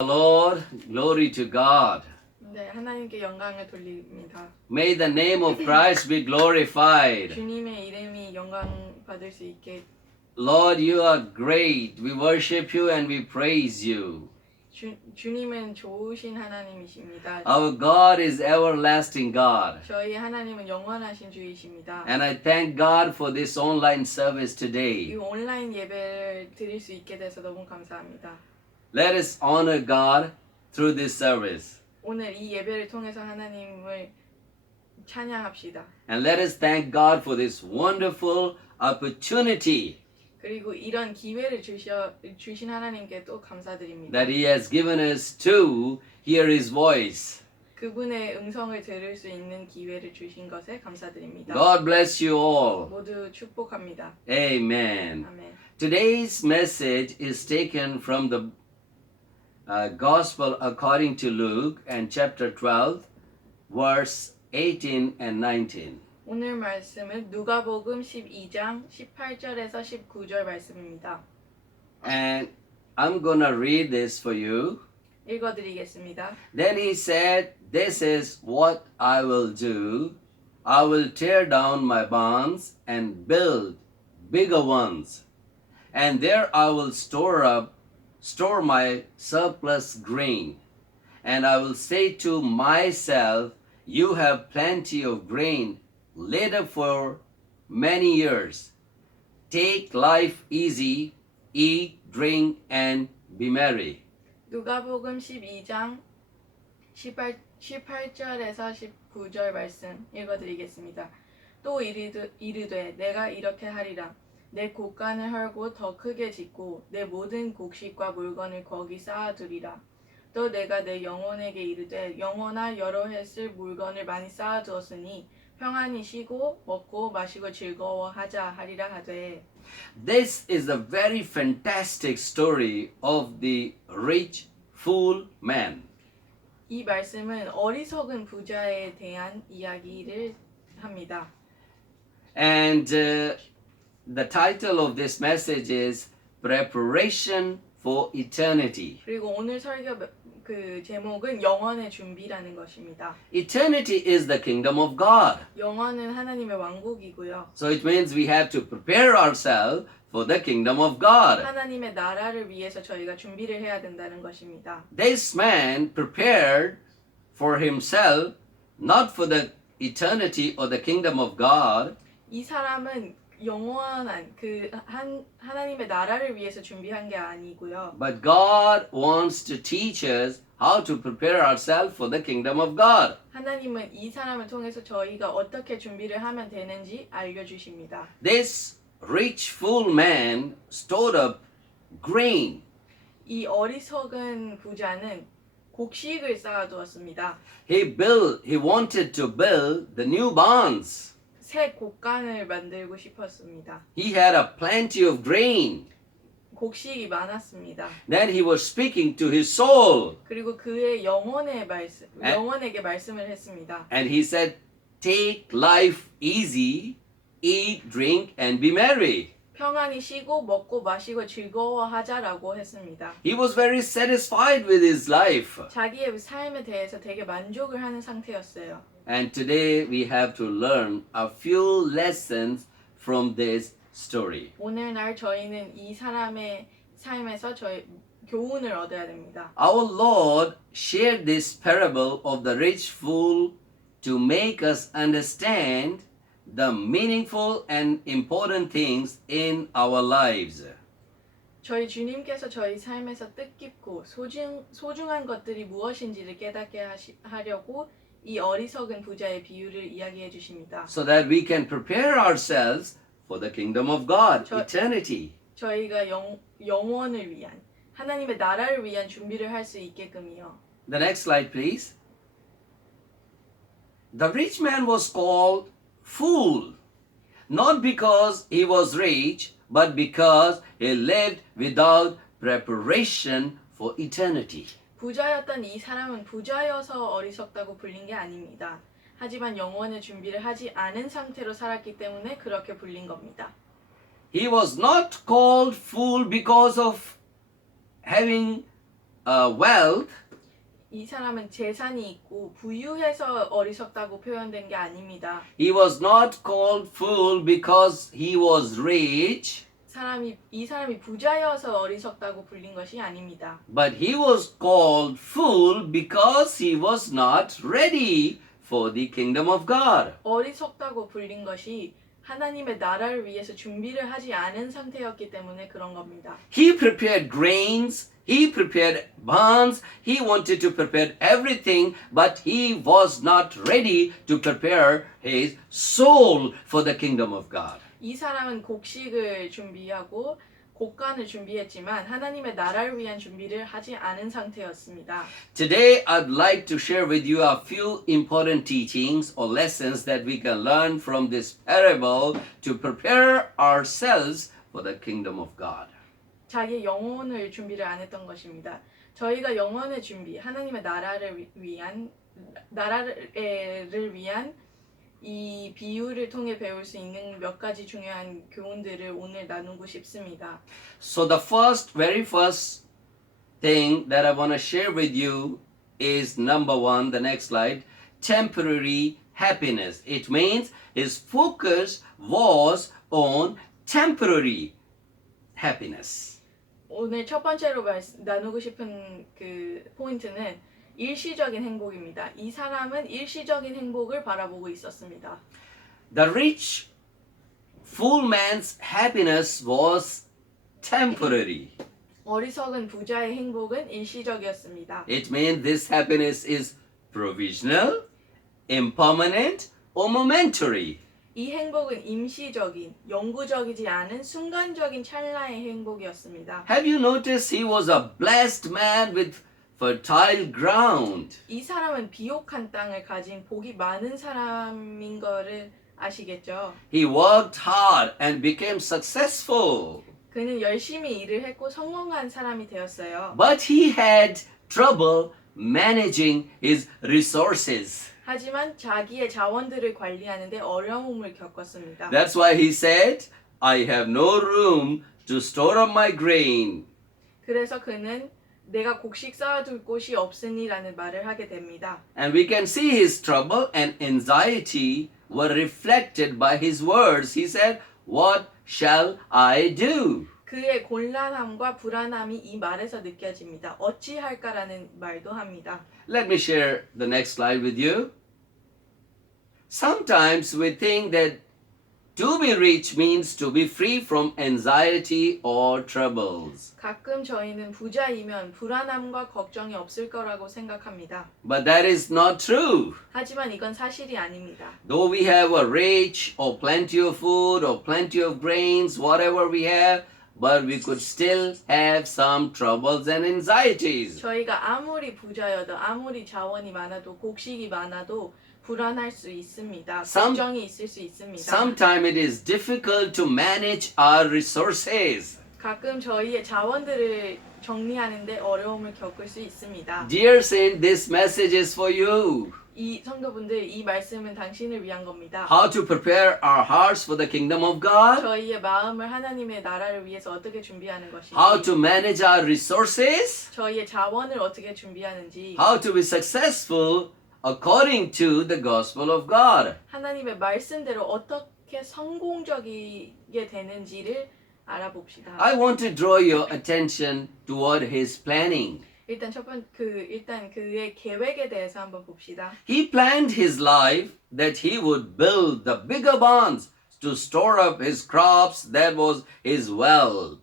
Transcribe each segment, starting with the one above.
Lord, glory to God. 네, 하나님께 영광을 돌립니다. May the name of Christ be glorified. 주님의 이름이 영광 받을 수 있게. Lord, you are great. We worship you and we praise you. 주님은 좋으신 하나님이십니다. Our God is everlasting God. 저희 하나님은 영원하신 주이십니다. And I thank God for this online service 이 today. 온라인 예배를 드릴 수 있게 돼서 너무 감사합니다. Let us honor God through this service. 오늘 이 예배를 통해서 하나님을 찬양합시다. And let us thank God for this wonderful opportunity 그리고 이런 기회를 주신 하나님께 또 감사드립니다. that He has given us to hear His voice. 그분의 음성을 들을 수 있는 기회를 주신 것에 감사드립니다. God bless you all. 모두 축복합니다. Amen. 아멘. Today's message is taken from the Gospel according to Luke and chapter 12, verse 18 and 19. 오늘 말씀은 누가복음 12장 18절에서 19절 말씀입니다. And I'm going to read this for you. 읽어드리겠습니다. Then he said, "This is what I will do. I will tear down my barns and build bigger ones. And there I will store my surplus grain. And I will say to myself, you have plenty of grain laid up for many years. Take life easy, eat, drink, and be merry." 누가복음 12장 18절에서 19절 말씀 읽어드리겠습니다. 또 이르되 내가 이렇게 하리라. 내 곡간을 헐고 더 크게 짓고 내 모든 곡식과 물건을 거기 쌓아두리라. 또 내가 내 영혼에게 이르되 영혼아 여러 해 쓸 물건을 많이 쌓아두었으니 평안히 쉬고 먹고 마시고 즐거워하자 하리라 하되. This is a very fantastic story of the rich fool man. 이 말씀은 어리석은 부자에 대한 이야기를 합니다. And the title of this message is Preparation for Eternity. 그리고 오늘 설교 그 제목은 영원의 준비라는 것입니다. Eternity is the kingdom of God. 영원은 하나님의 왕국이고요. So it means we have to prepare ourselves for the kingdom of God. 하나님의 나라를 위해서 저희가 준비를 해야 된다는 것입니다. This man prepared for himself, not for the eternity or the kingdom of God, 이 사람은 영원한 하나님의 나라를 위해서 준비한 게 아니고요. but God wants to teach us how to prepare ourselves for the kingdom of God. 하나님은 이 사람을 통해서 저희가 어떻게 준비를 하면 되는지 알려주십니다. This rich fool man stored up grain. 이 어리석은 부자는 곡식을 쌓아두었습니다. He wanted to build the new barns. 새 곡간을 만들고 싶었습니다. He had a plenty of grain. 곡식이 많았습니다. Then he was speaking to his soul. 그리고 그의 영혼에게 말씀을 했습니다. And he said, take life easy, eat, drink, and be merry. 평안히 쉬고 먹고 마시고 즐거워하자라고 했습니다. He was very satisfied with his life. 자기의 삶에 대해서 되게 만족을 하는 상태였어요. And today we have to learn a few lessons from this story. 오늘날 저희는 이 사람의 삶에서 교훈을 얻어야 됩니다. Our Lord shared this parable of the rich fool to make us understand the meaningful and important things in our lives. 저희 주님께서 저희 삶에서 뜻깊고 소중한 것들이 무엇인지를 깨닫게 하려고 이 어리석은 부자의 비유를 이야기해 주십니다. So that we can prepare ourselves for the kingdom of God, eternity. 저희가 영원을 위한 하나님의 나라를 위한 준비를 할 수 있게끔이요. The next slide, please. The rich man was called fool, not because he was rich, but because he lived without preparation for eternity. 부자였던 이 사람은 부자여서 어리석다고 불린 게 아닙니다. 하지만 영원의 준비를 하지 않은 상태로 살았기 때문에 그렇게 불린 겁니다. He was not called fool because of having wealth, 이 사람은 재산이 있고 부유해서 어리석다고 표현된 게 아닙니다. he was not called fool because he was rich, 이 사람이 부자여서 어리석다고 불린 것이 아닙니다. but he was called fool because he was not ready for the kingdom of God. 어리석다고 불린 것이 하나님의 나라를 위해서 준비를 하지 않은 상태였기 때문에 그런 겁니다. He prepared grains, he prepared barns, he wanted to prepare everything, but he was not ready to prepare his soul for the kingdom of God. 이 사람은 곡식을 준비하고 곡간을 준비했지만 하나님의 나라를 위한 준비를 하지 않은 상태였습니다. Today, I'd like to share with you a few important teachings or lessons that we can learn from this parable to prepare ourselves for the kingdom of God. 자기의 영혼을 준비를 안 했던 것입니다. 저희가 영혼의 준비, 하나님의 나라를 위한 이 비유를 통해 배울 수 있는 몇 가지 중요한 교훈들을 오늘 나누고 싶습니다. So the very first thing that I want to share with you is number one, the next slide, temporary happiness. It means his focus was on temporary happiness. 오늘 첫 번째로 나누고 싶은 그 포인트는 일시적인 행복입니다. 이 사람은 일시적인 행복을 바라보고 있었습니다. The rich fool man's happiness was temporary. 어리석은 부자의 행복은 일시적이었습니다. It means this happiness is provisional, impermanent, or momentary. 이 행복은 임시적인, 영구적이지 않은 순간적인 찰나의 행복이었습니다. Have you noticed he was a blessed man with fertile ground? 이 사람은 비옥한 땅을 가진 복이 많은 사람인 거를 아시겠죠? He worked hard and became successful. 그는 열심히 일을 했고 성공한 사람이 되었어요. But he had trouble managing his resources. 하지만 자기의 자원들을 관리하는데 어려움을 겪었습니다. That's why he said, I have no room to store up my grain. 그래서 그는 내가 곡식 쌓아둘 곳이 없으니라는 말을 하게 됩니다. And we can see his trouble and anxiety were reflected by his words. He said, What shall I do? 그의 곤란함과 불안함이 이 말에서 느껴집니다. 어찌할까라는 말도 합니다. Let me share the next slide with you. Sometimes we think that to be rich means to be free from anxiety or troubles. 가끔 저희는 부자이면 불안함과 걱정이 없을 거라고 생각합니다. But that is not true. 하지만 이건 사실이 아닙니다. Though we have a rich or plenty of food or plenty of grains, whatever we have, but we could still have some troubles and anxieties. 저희가 아무리 부자여도 아무리 자원이 많아도 곡식이 많아도 불안할 수 있습니다. 걱정이 있을 수 있습니다. Sometimes it is difficult to manage our resources. 가끔 저희의 자원들을 정리하는데 어려움을 겪을 수 있습니다. Dear saint, this message is for you. 이 성도분들, 이 말씀은 당신을 위한 겁니다. How to prepare our hearts for the kingdom of God. 저희의 마음을 하나님의 나라를 위해서 어떻게 준비하는 것인지, How to manage our resources. 저희의 자원을 어떻게 준비하는지, How to be successful according to the gospel of God. 하나님의 말씀대로 어떻게 성공적이게 되는지를 알아봅시다. I want to draw your attention toward his planning. 일단 일단 그의 계획에 대해서 한번 봅시다. He planned his life that he would build the bigger barns to store up his crops, that was his wealth,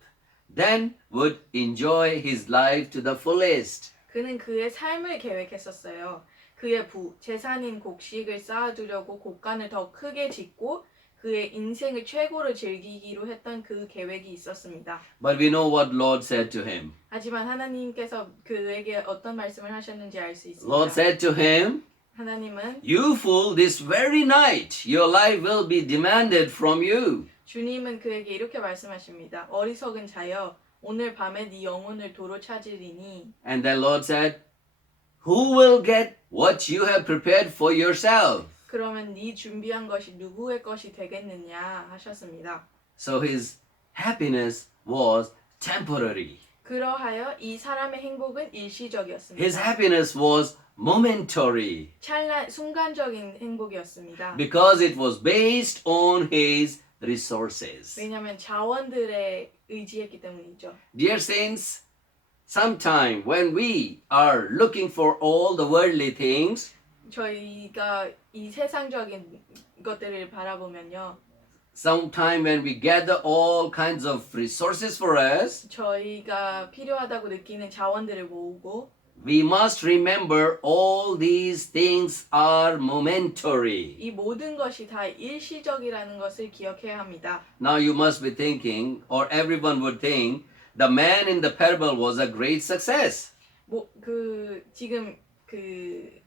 then would enjoy his life to the fullest. 그는 그의 삶을 계획했었어요. 그의 재산인 곡식을 쌓아두려고 곡간을 더 크게 짓고 그의 인생을 최고로 즐기기로 했던 그 계획이 있었습니다. But we know what Lord said to him. 하지만 하나님께서 그에게 어떤 말씀을 하셨는지 알 수 있습니다. Lord said to him, 하나님은 You fool, this very night your life will be demanded from you. 주님은 그에게 이렇게 말씀하십니다. 어리석은 자여 오늘 밤에 네 영혼을 도로 찾으리니. And then Lord said, Who will get what you have prepared for yourself? 그러면 네 준비한 것이 누구의 것이 되겠느냐 하셨습니다. So his happiness was temporary. 그러하여 이 사람의 행복은 일시적이었습니다. His happiness was momentary 순간적인 행복이었습니다. because it was based on his resources. 왜냐하면 자원들에 의지했기 때문이죠. Dear saints, sometime when we are looking for all the worldly things, 저희가 이 세상적인 것들을 바라보면요. sometime when we gather all kinds of resources for us, 저희가 필요하다고 느끼는 자원들을 모으고 we must remember all these things are momentary. 이 모든 것이 다 일시적이라는 것을 기억해야 합니다. Now you must be thinking, or everyone would think, the man in the parable was a great success. 지금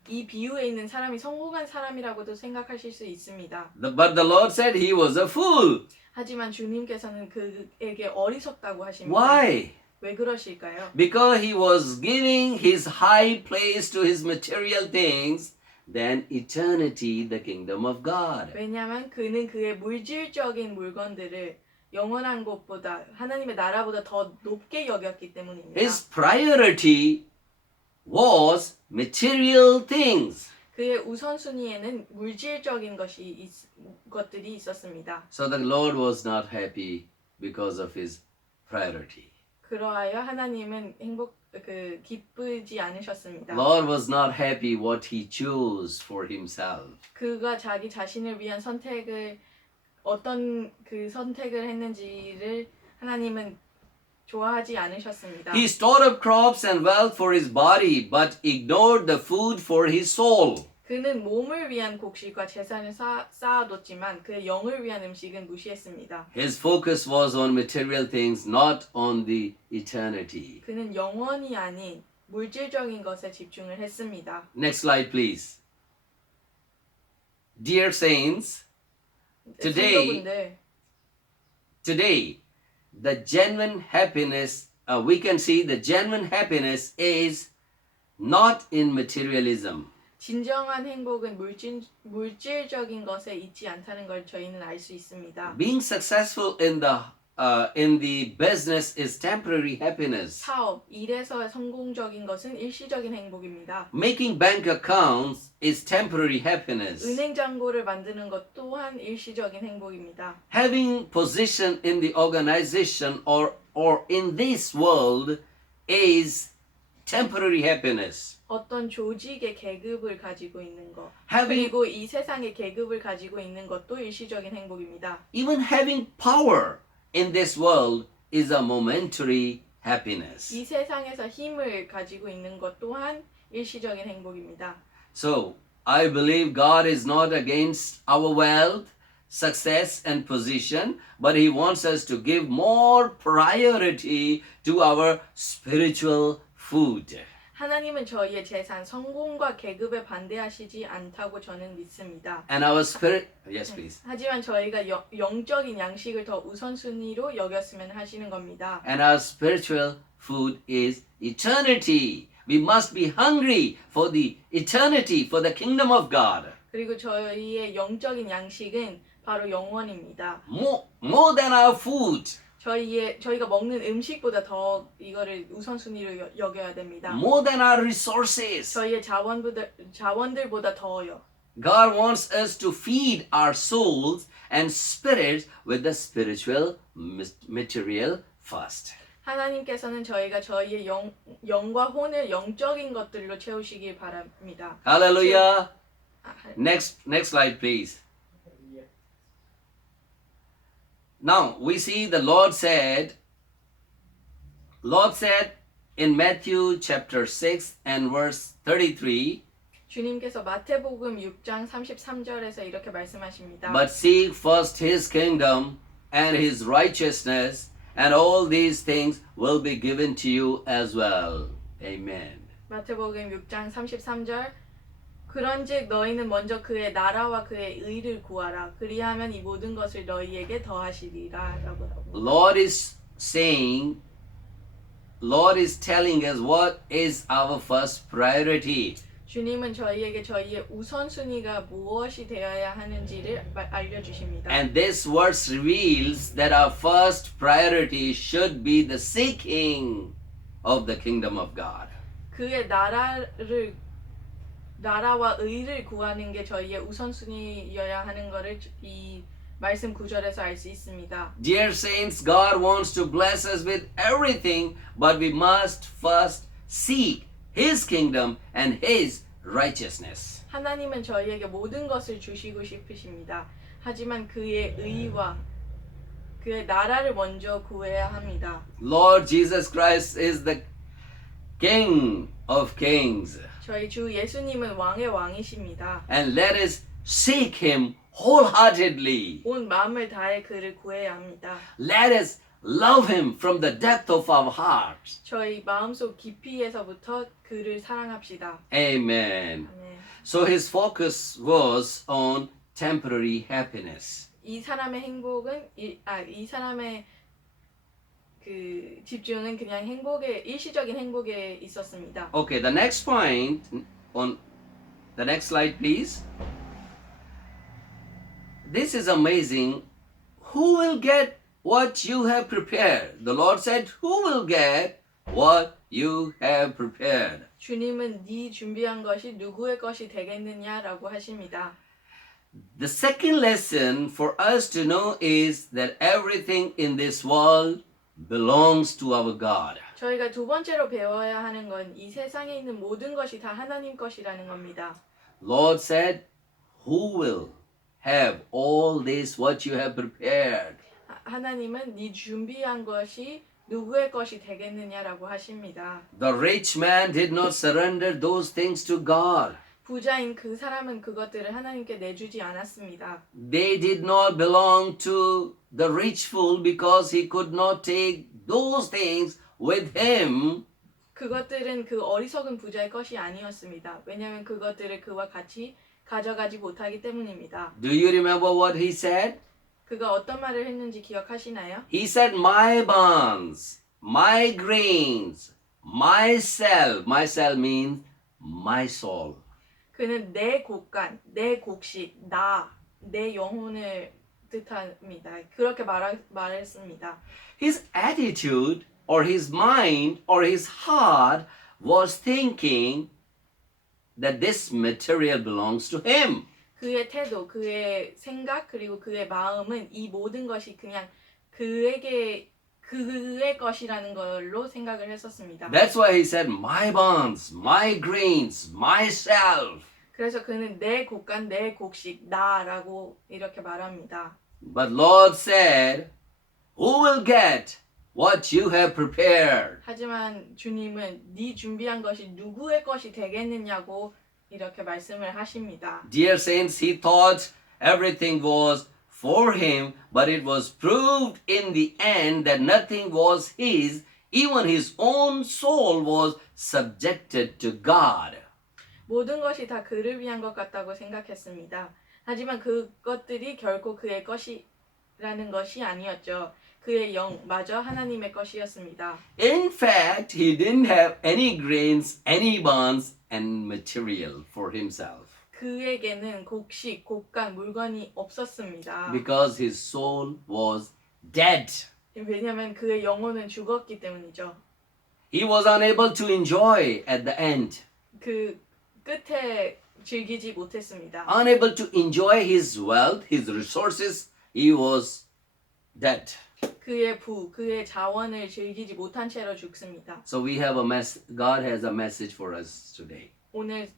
이 비유에 있는 사람이 성공한 사람이라고도 생각하실 수 있습니다. But the Lord said he was a fool. 하지만 주님께서는 그에게 어리석다고 하십니다. Why? 왜 그러실까요? Because he was giving his high place to his material things than eternity, the kingdom of God. 왜냐하면 그는 그의 물질적인 물건들을 영원한 것보다 하나님의 나라보다 더 높게 여겼기 때문입니다. His priority was material things. 그의 우선순위에는 물질적인 것들이 있었습니다. So the Lord was not happy because of his priority. 그러하여 하나님은 기쁘지 않으셨습니다. Lord was not happy what he chose for himself. 그가 자기 자신을 위한 선택을 어떤 선택을 했는지를 하나님은 좋아하지 않으셨습니다. He stored up crops and wealth for his body, but ignored the food for his soul. 그는 몸을 위한 곡식과 재산을 쌓아뒀지만 그의 영을 위한 음식은 무시했습니다. His focus was on material things, not on the eternity. 그는 영원이 아닌 물질적인 것에 집중을 했습니다. Next slide, please. Dear saints, 성도분들, today, the genuine happiness, we can see the genuine happiness is not in materialism. 진정한 행복은 물질적인 것에 있지 않다는 걸 저희는 알 수 있습니다. Being successful in the business is temporary happiness. 사업, 일에서 성공적인 것은 일시적인 행복입니다. Making bank accounts is temporary happiness. 은행 잔고를 만드는 것 또한 일시적인 행복입니다. Having position in the organization or in this world is temporary happiness. 어떤 조직의 계급을 가지고 있는 것, Having 그리고 이 세상의 계급을 가지고 있는 것도 일시적인 행복입니다. even having power in this world is a momentary happiness. 이 세상에서 힘을 가지고 있는 것 또한 일시적인 행복입니다. So, I believe God is not against our wealth, success, and position, but He wants us to give more priority to our spiritual food. 하나님은 저희의 재산, 성공과 계급에 반대하시지 않다고 저는 믿습니다. And our spirit, yes, please. 하지만 저희가 영적인 양식을 더 우선순위로 여겼으면 하시는 겁니다. And our spiritual food is eternity. We must be hungry for the eternity, for the kingdom of God. 그리고 저희의 영적인 양식은 바로 영원입니다. More than our food. 저희가 먹는 음식보다 더 이거를 우선순위로 여겨야 됩니다. More than our resources. 저희의 자원들보다 더요. God wants us to feed our souls and spirits with the spiritual material first. 하나님께서는 저희가 저희의 영과 혼을 영적인 것들로 채우시길 바랍니다. Hallelujah. Next slide, please. Now we see the Lord said in Matthew chapter 6 and verse 33, 주님께서 마태복음 6장 33절에서 이렇게 말씀하십니다. but seek first his kingdom and his righteousness, and all these things will be given to you as well. Amen. 마태복음 6장 33절 그런즉 너희는 먼저 그의 나라와 그의 의를 구하라. 그리하면 이 모든 것을 너희에게 더하시리라. 라고 Lord is telling us what is our first priority. 주님은 저희에게 저희의 우선순위가 무엇이 되어야 하는지를 알려주십니다. And this verse reveals that our first priority should be the seeking of the kingdom of God. 그의 나라와 의를 구하는 게 저희의 우선순위여야 하는 것을 이 말씀 구절에서 알 수 있습니다. Dear saints, God wants to bless us with everything, but we must first seek His kingdom and His righteousness. 하나님은 저희에게 모든 것을 주시고 싶으십니다. 하지만 그의 의와 그의 나라를 먼저 구해야 합니다. Lord Jesus Christ is the King of kings. 저희 주 예수님은 왕의 왕이십니다. And let us seek Him wholeheartedly. 온 마음을 다해 그를 구해야 합니다. Let us love Him from the depth of our hearts. 저희 마음속 깊이에서부터 그를 사랑합시다. Amen. 아멘. So his focus was on temporary happiness. 이 사람의 행복은 이 사람의 그 집중은 그냥 일시적인 행복에 있었습니다. Okay, the next point on the next slide, please. This is amazing. Who will get what you have prepared? The Lord said, who will get what you have prepared? 주님은 네 준비한 것이 누구의 것이 되겠느냐라고 하십니다. The second lesson for us to know is that everything in this world belongs to our God. 저희가 두 번째로 배워야 하는 건 이 세상에 있는 모든 것이 다 하나님 것이라는 겁니다. Lord said, who will have all this what you have prepared? 하나님은 네 준비한 것이 누구의 것이 되겠느냐라고 하십니다. The rich man did not surrender those things to God. 부자인 그 사람은 그것들을 하나님께 내주지 않았습니다. They did not belong to the rich fool because he could not take those things with him. 그것들은 그 어리석은 부자의 것이 아니었습니다. 왜냐하면 그것들을 그와 같이 가져가지 못하기 때문입니다. Do you remember what he said? 그가 어떤 말을 했는지 기억하시나요? He said, my bonds, my grains, myself. Myself means my soul. 그는 내 곡간, 내 곡식, 내 영혼을 뜻합니다. 그렇게 말했습니다. His attitude or his mind or his heart was thinking that this material belongs to him. 그의 태도, 그의 생각, 그리고 그의 마음은 이 모든 것이 그냥 그의 것이라는 걸로 생각을 했었습니다. That's why he said, my bonds, my grains, myself. 그래서 그는 내 곡간, 내 곡식, 나라고 이렇게 말합니다. But Lord said, who will get what you have prepared? 하지만 주님은 네 준비한 것이 누구의 것이 되겠느냐고 이렇게 말씀을 하십니다. Dear saints, he thought everything was for him, but it was proved in the end that nothing was his. Even his own soul was subjected to God. 모든 것이 다 그를 위한 것 같다고 생각했습니다. 하지만 그것들이 결코 그의 것이라는 것이 아니었죠. 그의 영마저 하나님의 것이었습니다. In fact, he didn't have any grains, any bonds, and material for himself. 그에게는 곡식, 곡간, 물건이 없었습니다. Because his soul was dead. 왜냐하면 그의 영혼은 죽었기 때문이죠. He was unable to enjoy at the end. 그 끝에 즐기지 못했습니다. Unable to enjoy his wealth, his resources, he was dead. 그의 자원을 즐기지 못한 채로 죽습니다. So we have God has a message for us today. 오늘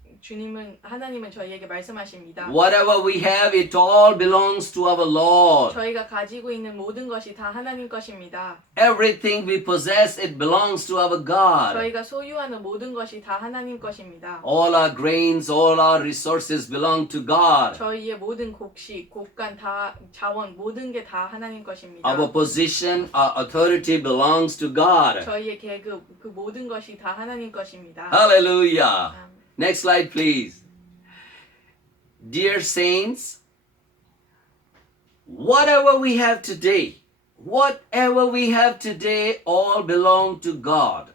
하나님은 저희에게 말씀하십니다. Whatever we have, it all belongs to our Lord. 저희가 가지고 있는 모든 것이 다 하나님 것입니다. Everything we possess, it belongs to our God. 저희가 소유하는 모든 것이 다 하나님 것입니다. All our grains, all our resources belong to God. 저희의 모든 곡식, 곡간, 자원, 모든 게 다 하나님 것입니다. Our position, our authority belongs to God. 저희의 계급, 그 모든 것이 다 하나님 것입니다. Hallelujah. Next slide, please. Dear saints, whatever we have today, all belong to God.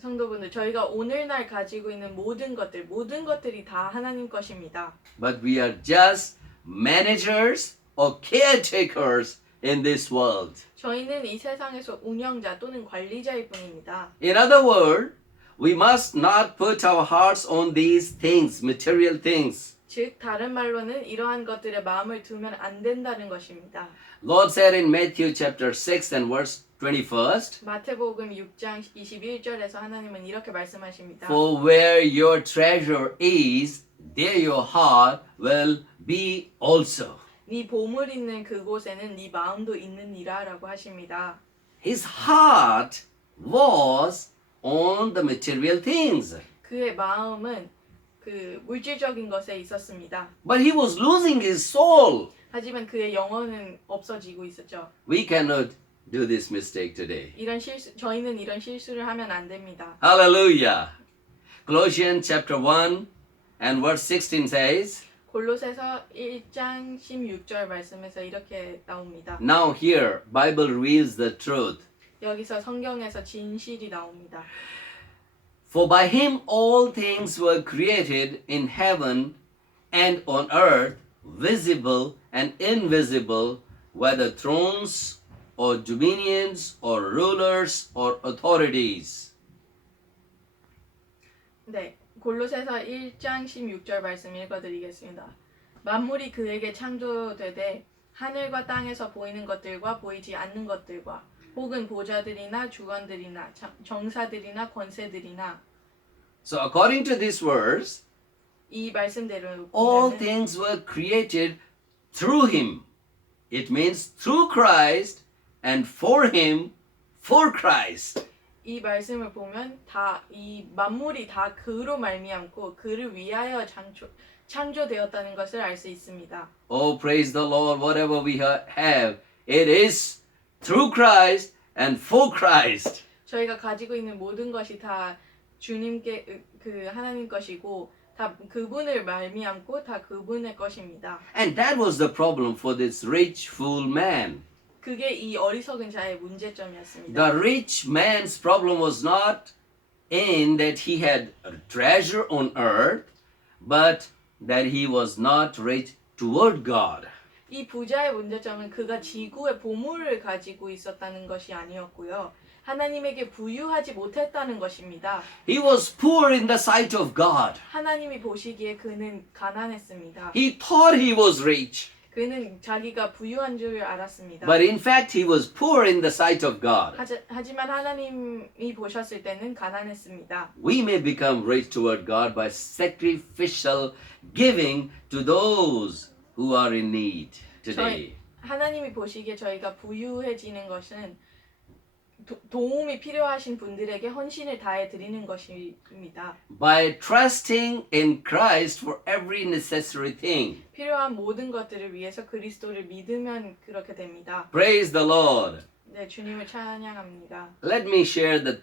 성도분들, 저희가 오늘날 가지고 있는 모든 것들이 다 하나님 것입니다. But we are just managers or caretakers in this world. 저희는 이 세상에서 운영자 또는 관리자일 뿐입니다. In other words, we must not put our hearts on these things, material things. 즉 다른 말로는 이러한 것들에 마음을 두면 안 된다는 것입니다. Lord said in Matthew chapter 6 and verse 21st, 마태복음 6장 21절에서 하나님은 이렇게 말씀하십니다. For where your treasure is, there your heart will be also. 네 보물 있는 그곳에는 네 마음도 있느니라라고 하십니다. His heart was on the material things. 그의 마음은 그 물질적인 것에 있었습니다. But he was losing his soul. 하지만 그의 영혼은 없어지고 있었죠. We cannot do this mistake today. 저희는 이런 실수를 하면 안 됩니다. Hallelujah. Colossians chapter 1 and verse 16 says, 골로새서 1장 16절 말씀에서 이렇게 나옵니다. Now here, Bible reveals the truth. 여기서 성경에서 진실이 나옵니다. For by him all things were created in heaven and on earth, visible and invisible, whether thrones or dominions or rulers or authorities. 네, 골로새서 1장 16절 말씀 읽어드리겠습니다. 만물이 그에게 창조되되 하늘과 땅에서 보이는 것들과 보이지 않는 것들과 혹은 보좌들이나 주관들이나 정사들이나 권세들이나. So according to this verse, 이 말씀대로 all 보면은 things were created through him. It means through Christ and for him, for Christ. 이 말씀을 보면 다 이 만물이 다 그로 말미암고 그를 위하여 창조되었다는 것을 알 수 있습니다. Oh, praise the Lord, whatever we have, it is through Christ and for Christ. 저희가 가지고 있는 모든 것이 다 주님께 그 하나님 것이고 다 그분을 말미암고 다 그분의 것입니다. And that was the problem for this rich fool man. 그게 이 어리석은 자의 문제점이었습니다. The rich man's problem was not in that he had a treasure on earth, but that he was not rich toward God. 이 부자의 문제점은 그가 지구의 보물을 가지고 있었다는 것이 아니었고요. 하나님에게 부유하지 못했다는 것입니다. He was poor in the sight of God. 하나님이 보시기에 그는 가난했습니다. He thought he was rich, 그는 자기가 부유한 줄 알았습니다. but in fact he was poor in the sight of God. 하지만 하나님이 보셨을 때는 가난했습니다. We may become rich toward God by sacrificial giving to those who are in need today. 하나님이 보시기에 저희가 부유해지는 것은 도움이 필요하신 분들에게 헌신을 다해 드리는 것입니다. By trusting in Christ for every necessary thing. 필요한 모든 것들을 위해서 그리스도를 믿으면 그렇게 됩니다. Praise the Lord. 네, 주님을 찬양합니다. Let me share the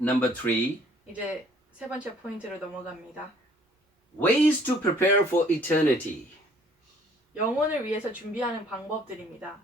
number 3. 이제 세 번째 포인트로 넘어갑니다. Ways to prepare for eternity. 영혼을 위해서 준비하는 방법들입니다.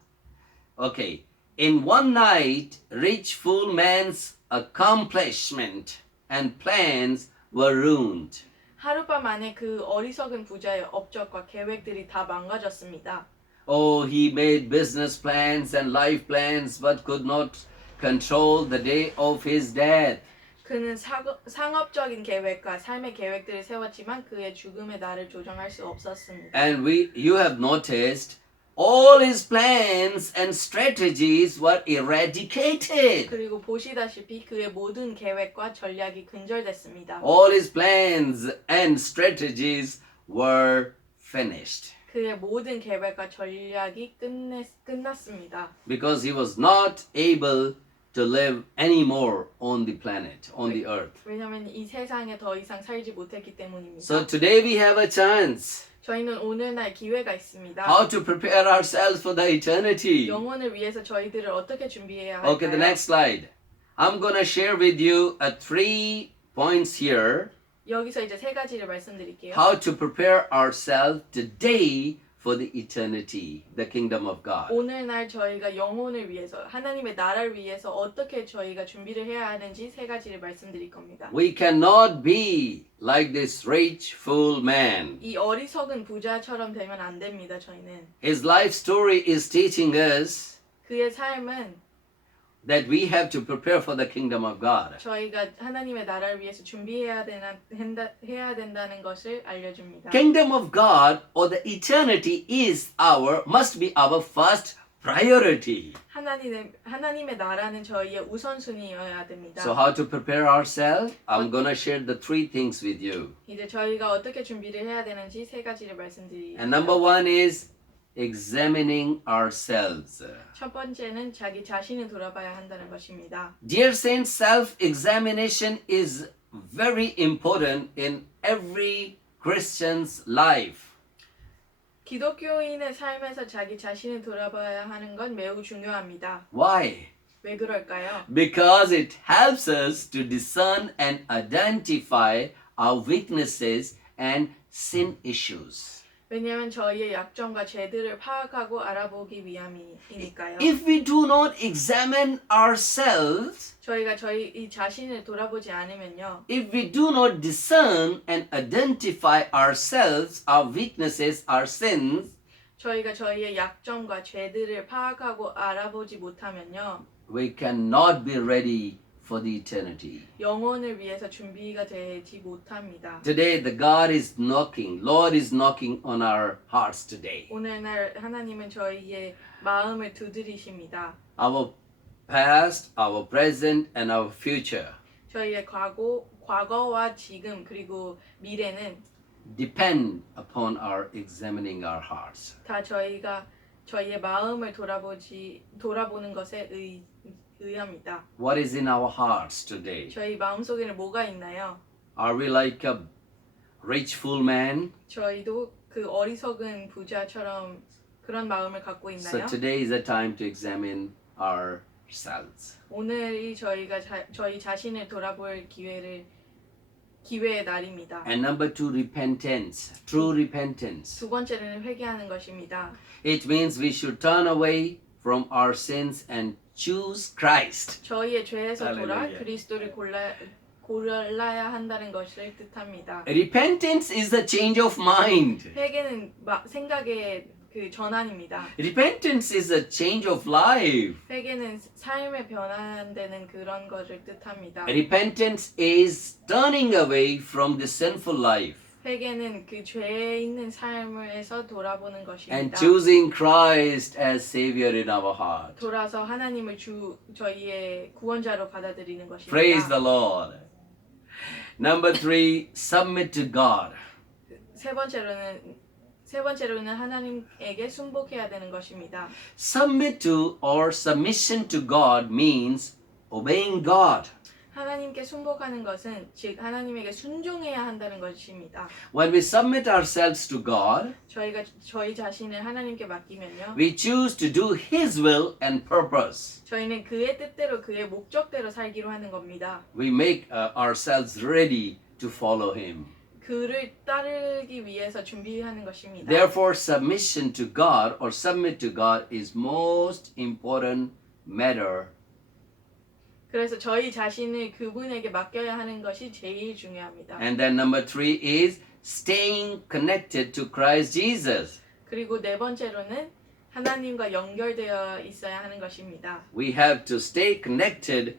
Okay. In one night, rich fool man's accomplishment and plans were ruined. 하룻밤 안에 그 어리석은 부자의 업적과 계획들이 다 망가졌습니다. Oh, he made business plans and life plans but could not control the day of his death. 그는 상업적인 계획과 삶의 계획들을 세웠지만 그의 죽음의 날을 조정할 수 없었습니다. And you have noticed all his plans and strategies were eradicated. 그리고 보시다시피 그의 모든 계획과 전략이 근절됐습니다. All his plans and strategies were finished. 그의 모든 계획과 전략이 끝났습니다. Because he was not able to live anymore on the planet, on the earth. 왜냐하면 이 세상에 더 이상 살지 못했기 때문입니다. So today we have a chance. 저희는 오늘날 기회가 있습니다. How to prepare ourselves for the eternity. 영혼을 위해서 저희들을 어떻게 준비해야 할까요? Okay, the next slide. I'm gonna share with you 3 points here. 여기서 이제 세 가지를 말씀드릴게요. How to prepare ourselves today for the eternity, the kingdom of God. 오늘날 저희가 영혼을 위해서 하나님의 나라를 위해서 어떻게 저희가 준비를 해야 하는지 세 가지를 말씀드릴 겁니다. We cannot be like this rich fool man. 이 어리석은 부자처럼 되면 안 됩니다. 저희는 His life story is teaching us 그의 삶은 that we have to prepare for the kingdom of God. 저희가 하나님의 나라를 위해서 준비해야 해야 된다는 것을 알려줍니다. Kingdom of God or the eternity must be our first priority. 하나님의 나라는 저희의 우선순위여야 됩니다. So how to prepare ourselves? I'm going to share the three things with you. 이제 저희가 어떻게 준비를 해야 되는지 세 가지를 말씀드립니다. And number one is examining ourselves. 첫 번째는 자기 자신을 돌아봐야 한다는 것입니다. Dear saints, self-examination is very important in every Christian's life. 기독교인의 삶에서 자기 자신을 돌아봐야 하는 건 매우 중요합니다. Why? 왜 그럴까요? Because it helps us to discern and identify our weaknesses and sin issues. 왜냐하면 저희의 약점과 죄들을 파악하고 알아보기 위함이니까요. If we do not examine ourselves, 저희가 저희 자신을 돌아보지 않으면요. if we do not discern and identify ourselves, our weaknesses, our sins, 저희가 저희의 약점과 죄들을 파악하고 알아보지 못하면요. we cannot be ready for the eternity. 영혼을 위해서 준비가 되지 못합니다. Today, the God is knocking, Lord is knocking on our hearts today. 오늘날 하나님은 저희의 마음을 두드리십니다. Our past, our present, and our future 저희의 과거와 지금 그리고 미래는 depend upon our examining our hearts. 다 저희가 저희의 마음을 돌아보는 것에 의합니다. What is in our hearts today? 저희 마음속에는 뭐가 있나요? Are we like a rich fool man? 저희도 그 어리석은 부자처럼 그런 마음을 갖고 있나요? So today is the time to examine ourselves. 오늘이 저희가 저희 자신을 돌아볼 기회의 날입니다. And number two, repentance, true repentance. 두 번째는 회개하는 것입니다. It means we should turn away from our sins and choose Christ. 저희의 죄에서 돌아 할렐루야. 그리스도를 골라야 한다는 것을 뜻합니다. Repentance is the change of mind. 회개는 생각의 그 전환입니다. Repentance is a change of life. 회개는 삶의 변환되는 그런 것을 뜻합니다. Repentance is turning away from the sinful life 회개는 그 죄에 있는 삶에서 돌아보는 and 것입니다. choosing Christ as Savior in our heart. 돌아서 하나님을 저희의 구원자로 받아들이는 것입니다. Praise the Lord. Number three, submit to God. 세 번째로는 하나님에게 순복해야 되는 것입니다. Submit to or submission to God means obeying God. 하나님께 순복하는 것은 즉 하나님에게 순종해야 한다는 것입니다. When we submit ourselves to God, 저희가 저희 자신을 하나님께 맡기면요. we choose to do His will and purpose. 저희는 그의 뜻대로 그의 목적대로 살기로 하는 겁니다. We make ourselves ready to follow Him. 그를 따르기 위해서 준비하는 것입니다. Therefore, submission to God or submit to God is most important matter. 그래서 저희 자신을 그분에게 맡겨야 하는 것이 제일 중요합니다. And then number three is staying connected to Christ Jesus. 그리고 네 번째로는 하나님과 연결되어 있어야 하는 것입니다. We have to stay connected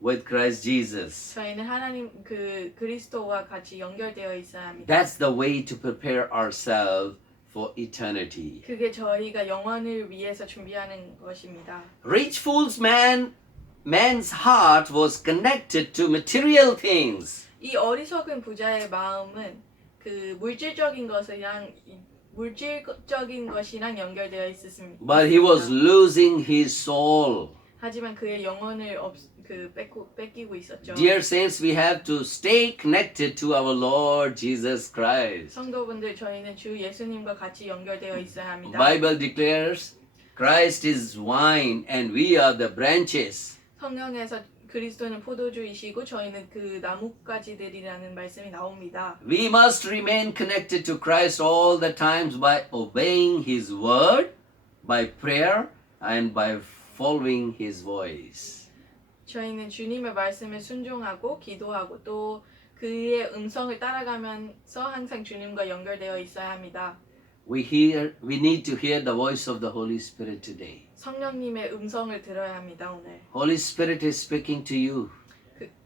with Christ Jesus. 저희는 하나님 그리스도와 같이 연결되어 있어야 합니다. That's the way to prepare ourselves for eternity. 그게 저희가 영원을 위해서 준비하는 것입니다. Rich fool's man's heart was connected to material things. 이 어리석은 부자의 마음은 그 물질적인 것이랑 연결되어 있었습니다. But he was losing his soul. 하지만 그의 영혼을 뺏기고 있었죠. Dear saints, we have to stay connected to our Lord Jesus Christ. 성도분들, 저희는 주 예수님과 같이 연결되어 있어야 합니다. Bible declares Christ is vine and we are the branches. 성경에서 그리스도는 포도주이시고 저희는 그 나뭇가지들이라는 말씀이 나옵니다. We must remain connected to Christ all the times by obeying His word, by prayer, and by following His voice. 저희는 주님의 말씀에 순종하고 기도하고 또 그의 음성을 따라가면서 항상 주님과 연결되어 있어야 합니다. we need to hear the voice of the Holy Spirit today. 성령님의 음성을 들어야 합니다. 오늘 Holy Spirit is speaking to you.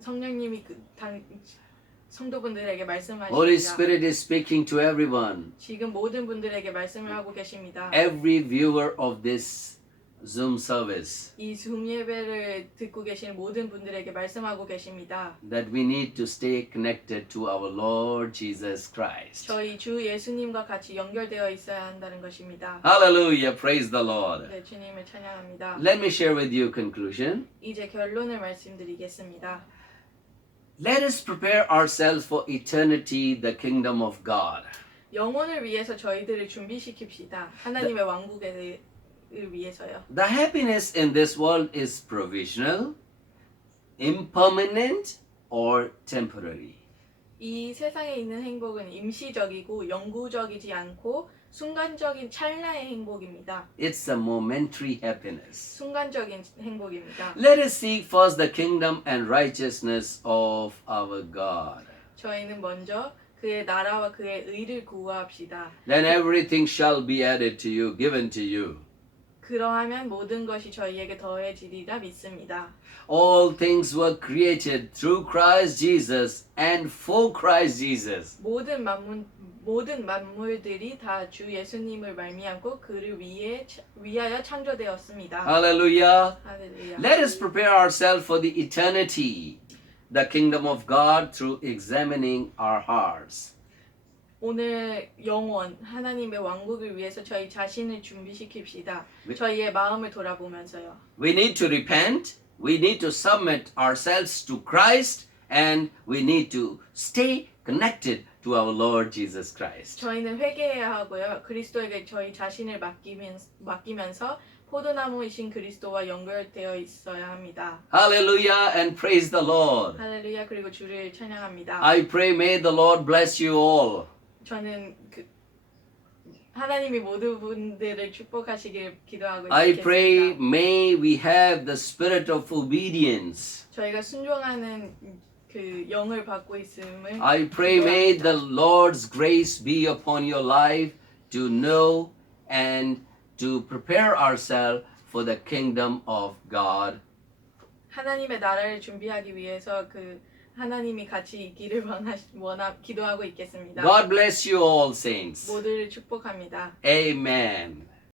성령님이 성도분들에게 Holy 말씀하십니다. Spirit is speaking to everyone. 지금 모든 분들에게 말씀을 하고 계십니다. Every viewer of this Zoom service, 이 줌 예배를 듣고 계시는 모든 분들에게 말씀하고 계십니다. that we need to stay connected to our Lord Jesus Christ. 저희 주 예수님과 같이 연결되어 있어야 한다는 것입니다. Hallelujah, praise the Lord. 네, 주님을 찬양합니다. Let me share with you conclusion. 이제 결론을 말씀드리겠습니다. Let us prepare ourselves for eternity, the kingdom of God. 영혼을 위해서 저희들을 준비시킵시다. 하나님의 왕국을 위해서요. The happiness in this world is provisional, impermanent, or temporary. 이 세상에 있는 행복은 임시적이고 영구적이지 않고 순간적인 찰나의 행복입니다. It's a momentary happiness. 순간적인 행복입니다. Let us seek first the kingdom and righteousness of our God. 저희는 먼저 그의 나라와 그의 의를 구합시다. Then everything shall be added to you, given to you. 그러하면 모든 것이 저희에게 더해지리라 믿습니다. All things were created through Christ Jesus and for Christ Jesus. 모든 만물들이 다 주 예수님을 말미암고 그를 위하여 창조되었습니다. Hallelujah. 할렐루야. Let us prepare ourselves for the eternity, the kingdom of God, through examining our hearts. 오늘 영원 하나님의 왕국을 위해서 저희 자신을 준비시킵시다. 저희의 마음을 돌아보면서요. We need to repent, we need to submit ourselves to Christ, and we need to stay connected to our Lord Jesus Christ. 저희는 회개해야 하고요. 그리스도에게 저희 자신을 맡기면서 포도나무이신 그리스도와 연결되어 있어야 합니다. Hallelujah and praise the Lord. 할렐루야. 그리고 주를 찬양합니다. I pray may the Lord bless you all. 저는 하나님이 모든 분들을 축복하시길 기도하고 I pray 있겠습니다. may we have the spirit of obedience. 저희가 순종하는 그 영을 받고 있음을 I pray may 기도합니다. the Lord's grace be upon your life to know and to prepare ourselves for the kingdom of God. 하나님의 나라를 준비하기 위해서 하나님이 같이 있기를 기도하고 있겠습니다. God bless you all, saints. 모두를 축복합니다. Amen.